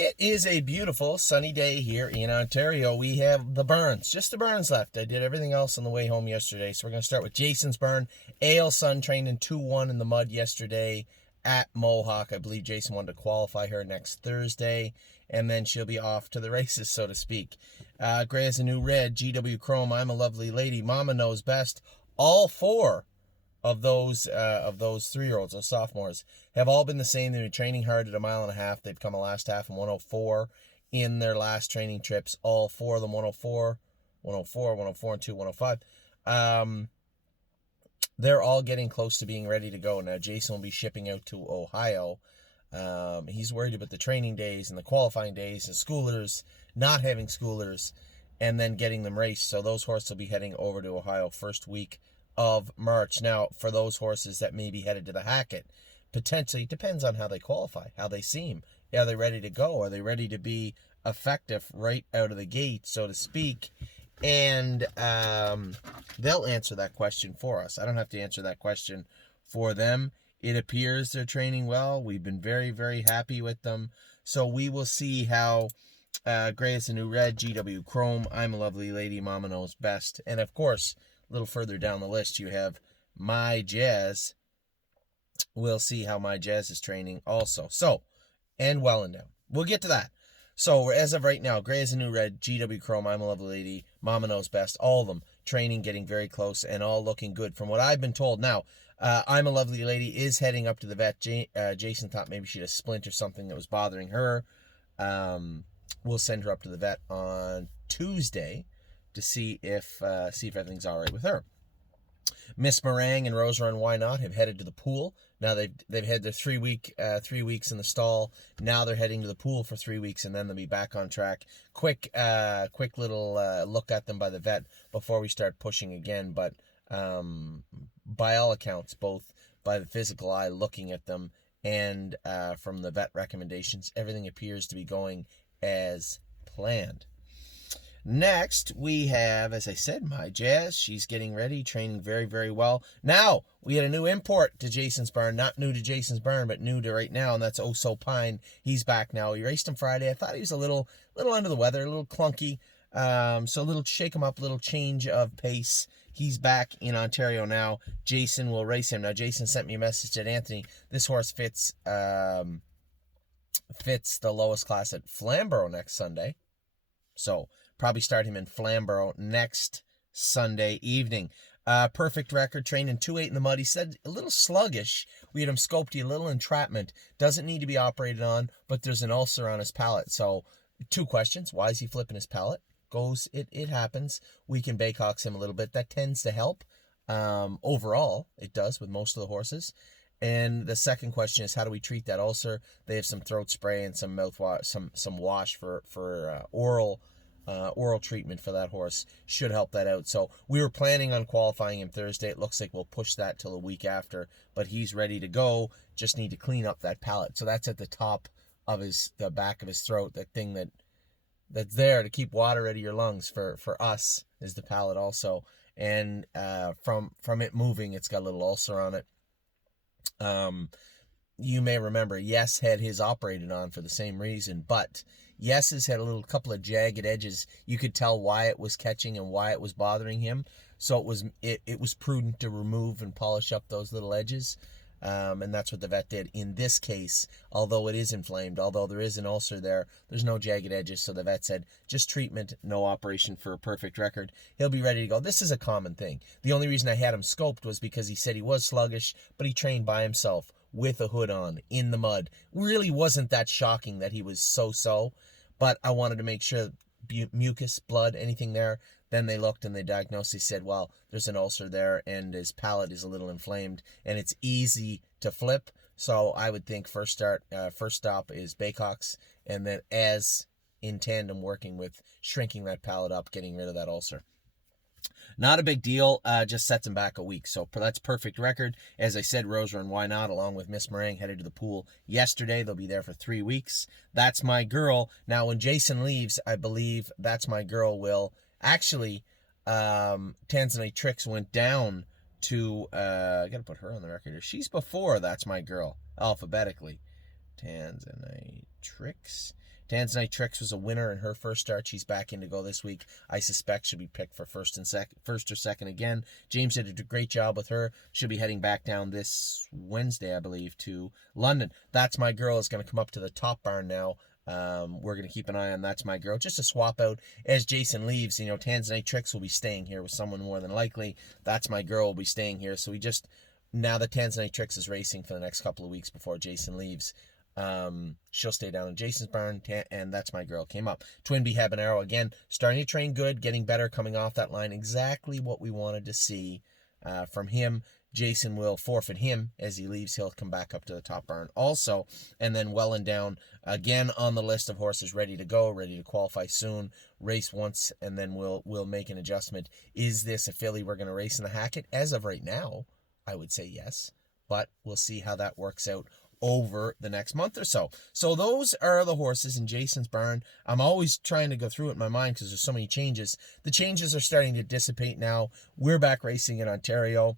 It is a beautiful sunny day here in Ontario. We have the burns, just the burns left. I did everything else on the way home yesterday. So we're going to start with Jason's burn. Ale Sun trained in 2-1 in the mud yesterday at Mohawk. I believe Jason wanted to qualify her next Thursday, and then she'll be off to the races, so to speak. Gray as a New Red, GW Chrome, I'm a Lovely Lady, Mama Knows Best. All four of those 3-year-olds, those sophomores, have all been the same. They've been training hard at 1.5 miles. They've come a last half in 104 in their last training trips. All four of them 104, 104, and 2, 105. They're all getting close to being ready to go. Now, Jason will be shipping out to Ohio. He's worried about the training days and the qualifying days and schoolers, not having schoolers, and then getting them raced. So those horses will be heading over to Ohio first week of March. Now, for those horses that may be headed to the Hackett, potentially depends on how they qualify, how they seem. Are they ready to go? Are they ready to be effective right out of the gate, so to speak? And they'll answer that question for us. I don't have to answer that question for them. It appears they're training well. We've been very, very happy with them. So we will see how Gray is a New Red, GW Chrome, I'm a Lovely Lady, Mama Knows Best. And of course, a little further down the list, you have My Jazz. We'll see how My Jazz is training also. So, and Wellandale. We'll get to that. So, as of right now, Gray is a New Red, GW Chrome, I'm a Lovely Lady, Mama Knows Best. All of them training, getting very close, and all looking good from what I've been told. Now, I'm a Lovely Lady is heading up to the vet. Jason thought maybe she had a splint or something that was bothering her. We'll send her up to the vet on Tuesday to see if everything's all right with her. Miss Meringue and Rose Run Why Not have headed to the pool. Now they've had their 3 weeks in the stall. Now they're heading to the pool for 3 weeks, and then they'll be back on track. Quick little look at them by the vet before we start pushing again. But by all accounts, both by the physical eye looking at them and from the vet recommendations, everything appears to be going as planned. Next, we have, as I said, My Jazz. She's getting ready, training very, very well. Now, we had a new import to Jason's barn. Not new to Jason's barn, but new to right now, and that's Oh So Pine. He's back now. We raced him Friday. I thought he was a little under the weather, a little clunky. So a little shake him up, a little change of pace. He's back in Ontario now. Jason will race him. Now, Jason sent me a message at Anthony. This horse fits the lowest class at Flamborough next Sunday. So, probably start him in Flamborough next Sunday evening. Perfect record, trained in 2.8 in the mud. He said a little sluggish. We had him scoped, a little entrapment. Doesn't need to be operated on, but there's an ulcer on his palate. So, 2 questions. Why is he flipping his palate? It happens. We can Baycox him a little bit. That tends to help. Overall, it does with most of the horses. And the second question is, how do we treat that ulcer? They have some throat spray and some mouthwash, some wash for oral treatment for that horse. Should help that out. So we were planning on qualifying him Thursday. It looks like we'll push that till a week after, but he's ready to go. Just need to clean up that palate. So that's at the top of the back of his throat. That thing that's there to keep water out of your lungs for us is the palate also. And from it moving, it's got a little ulcer on it. You may remember, Yes had his operated on for the same reason, but Yes has had a couple of jagged edges. You could tell why it was catching and why it was bothering him. So it was prudent to remove and polish up those little edges. And that's what the vet did. In this case, although it is inflamed, although there is an ulcer there, there's no jagged edges. So the vet said, just treatment, no operation for a perfect record. He'll be ready to go. This is a common thing. The only reason I had him scoped was because he said he was sluggish, but he trained by himself with a hood on in the mud. Really wasn't that shocking that he was so, but I wanted to make sure mucus, blood, anything there. Then they looked and they diagnosed. They said, well, there's an ulcer there and his palate is a little inflamed and it's easy to flip. So I would think first stop is Baycox, and then as in tandem working with shrinking that palate up, getting rid of that ulcer. Not a big deal, just sets him back a week. So that's perfect record. As I said, Rose Run Why Not, along with Miss Meringue, headed to the pool yesterday. They'll be there for 3 weeks. That's My Girl. Now, when Jason leaves, I believe That's My Girl will actually, Tanzanite Tricks went down to, I got to put her on the record here. She's before That's My Girl, alphabetically. Tanzanite Tricks was a winner in her first start. She's back in to go this week. I suspect she'll be picked for first or second again. James did a great job with her. She'll be heading back down this Wednesday, I believe, to London. That's My Girl is going to come up to the top barn now. We're going to keep an eye on That's My Girl. Just to swap out as Jason leaves, Tanzanite Tricks will be staying here with someone more than likely. That's My Girl will be staying here. So now that Tanzanite Tricks is racing for the next couple of weeks before Jason leaves, she'll stay down in Jason's barn, and That's My Girl came up. Twin Bee Habanero, again, starting to train good, getting better, coming off that line. Exactly what we wanted to see from him. Jason will forfeit him as he leaves. He'll come back up to the top barn also. And then Well and Down, again, on the list of horses ready to go, ready to qualify soon. Race once, and then we'll make an adjustment. Is this a filly we're going to race in the Hackett? As of right now, I would say yes. But we'll see how that works out over the next month or so. So those are the horses in Jason's barn. I'm always trying to go through it in my mind because there's so many changes. The changes are starting to dissipate now. We're back racing in Ontario.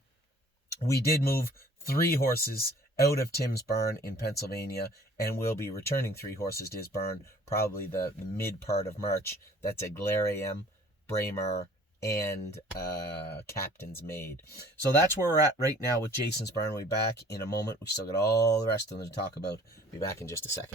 We did move 3 horses out of Tim's barn in Pennsylvania, and we'll be returning 3 horses to his barn probably the mid part of March. That's a Glare AM, Braemar, and Captain's Maid. So that's where we're at right now with Jason's barn. We'll be back in a moment. We still got all the rest of them to talk about. Be back in just a second.